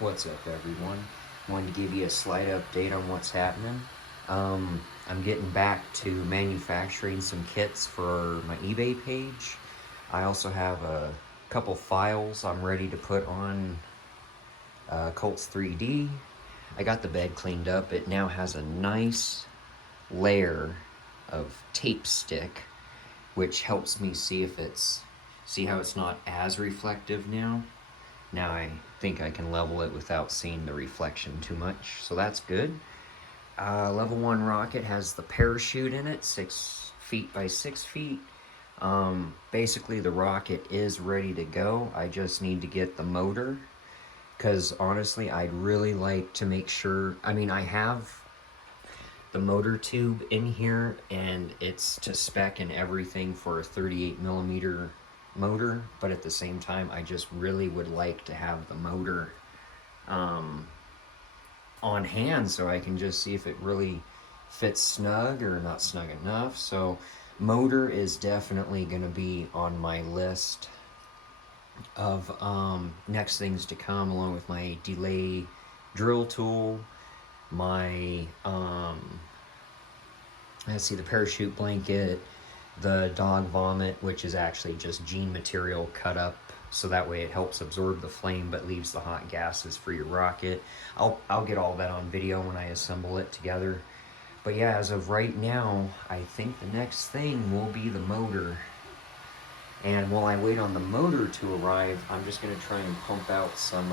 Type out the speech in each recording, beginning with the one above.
What's up, everyone? Wanted to give you a slight update on what's happening. I'm getting back to manufacturing some kits for my eBay page. I also have a couple files I'm ready to put on cults3D. I got the bed cleaned up. It now has a nice layer of tape stick, which helps me see how it's not as reflective now. Now I think I can level it without seeing the reflection too much, so that's good. Level 1 rocket has the parachute in it, 6 feet by 6 feet. Basically the rocket is ready to go. I just need to get the motor, because honestly I'd really like to make sure, I have the motor tube in here and it's to spec and everything for a 38mm motor, but at the same time I just really would like to have the motor on hand so I can just see if it really fits snug or not snug enough. So motor is definitely going to be on my list of next things to come, along with my delay drill tool, my let's see, the parachute blanket, the dog vomit, which is actually just jean material cut up so that way it helps absorb the flame but leaves the hot gases for your rocket. I'll get all that on video when I assemble it together. But yeah, as of right now, I think the next thing will be the motor. And while I wait on the motor to arrive, I'm just going to try and pump out some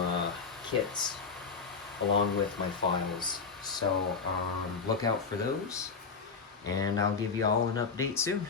kits along with my files. So look out for those, and I'll give you all an update soon.